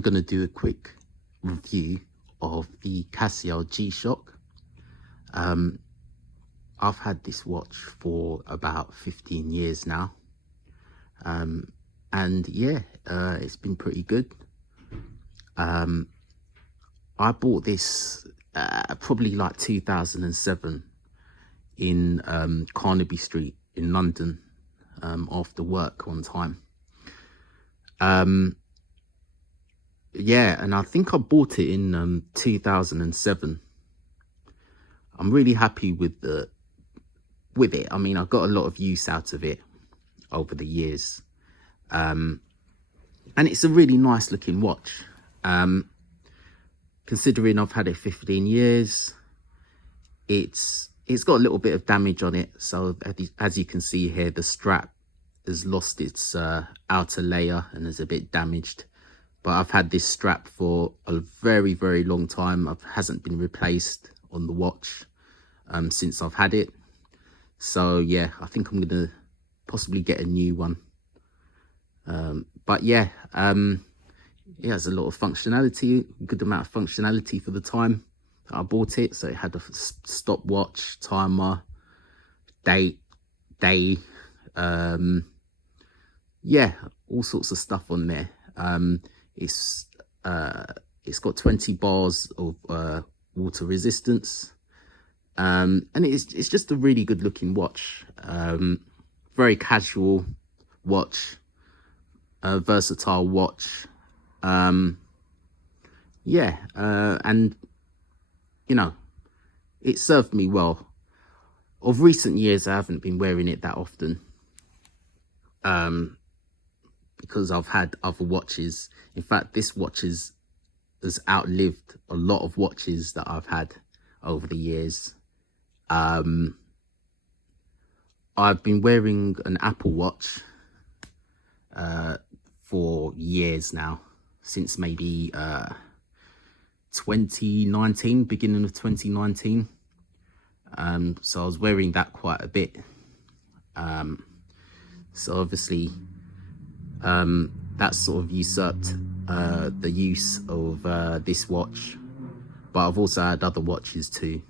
going to do a quick review of the Casio G-Shock. I've had this watch for about 15 years now. And yeah, it's been pretty good. I bought this probably like 2007 in Carnaby Street in London, after work one time. Yeah, and I think I bought it in 2007. I'm really happy with it. I mean, I got a lot of use out of it over the years. And it's a really nice looking watch. Considering I've had it 15 years, it's got a little bit of damage on it. So as you can see here, the strap has lost its outer layer and is a bit damaged. But I've had this strap for a very, very long time. It hasn't been replaced on the watch since I've had it. So yeah, I think I'm gonna possibly get a new one. But yeah, it has a lot of functionality, good amount of functionality for the time that I bought it. So it had a stopwatch, timer, date, day, yeah, all sorts of stuff on there. It's got 20 bars of water resistance, and it's just a really good looking watch. Very casual watch, a versatile watch. Yeah, and you know, it served me well. Of recent years, I haven't been wearing it that often, because I've had other watches. In fact, this watch has outlived a lot of watches that I've had over the years. I've been wearing an Apple Watch for years now, since maybe 2019, beginning of 2019. So I was wearing that quite a bit. So obviously that sort of usurped the use of this watch, but I've also had other watches too.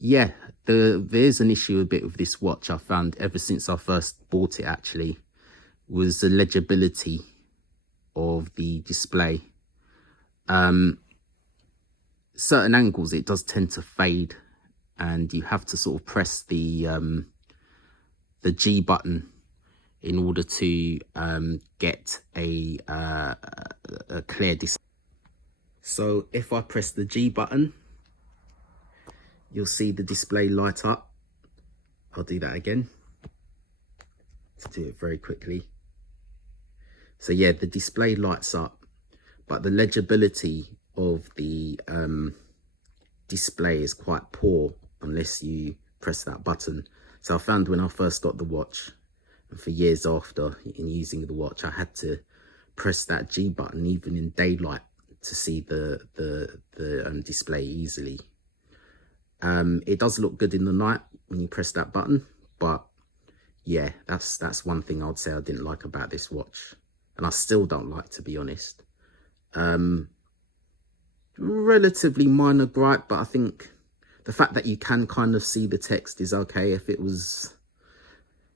Yeah, there's an issue a bit with this watch I found ever since I first bought it, actually, was the legibility of the display. Certain angles it does tend to fade, and you have to sort of press the G button in order to get a clear display. So if I press the G button, you'll see the display light up. I'll do that again to do it very quickly. So yeah, the display lights up, but the legibility of the display is quite poor unless you press that button. So I found when I first got the watch, and for years after in using the watch, I had to press that G button even in daylight to see the display easily. It does look good in the night when you press that button, but yeah, that's one thing I'd say I didn't like about this watch, and I still don't like, to be honest. Relatively minor gripe, but I think the fact that you can kind of see the text is okay. If it was,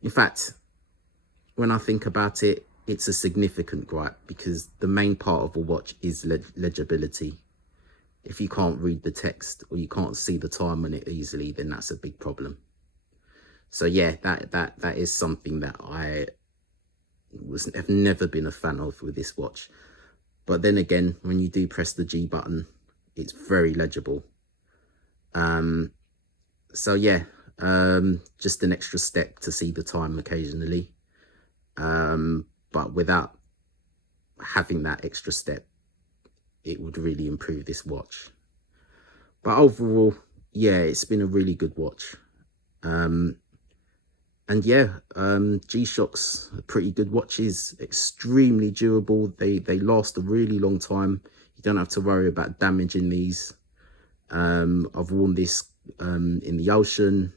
in fact, when I think about it, it's a significant gripe, because the main part of a watch is legibility. If you can't read the text or you can't see the time on it easily, then that's a big problem. So yeah, that is something that I have never been a fan of with this watch. But then again, when you do press the G button, it's very legible. So yeah, just an extra step to see the time occasionally. But without having that extra step, it would really improve this watch. But overall, yeah, it's been a really good watch. And yeah, G-Shock's pretty good watches, extremely durable. They last a really long time. You don't have to worry about damaging these. I've worn this in the ocean,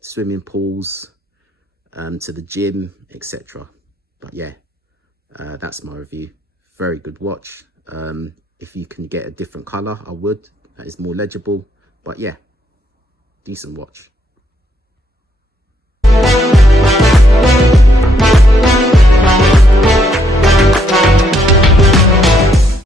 swimming pools, to the gym, etc. But yeah, That's my review. Very good watch. If you can get a different color, I would. That is more legible. But yeah, decent watch.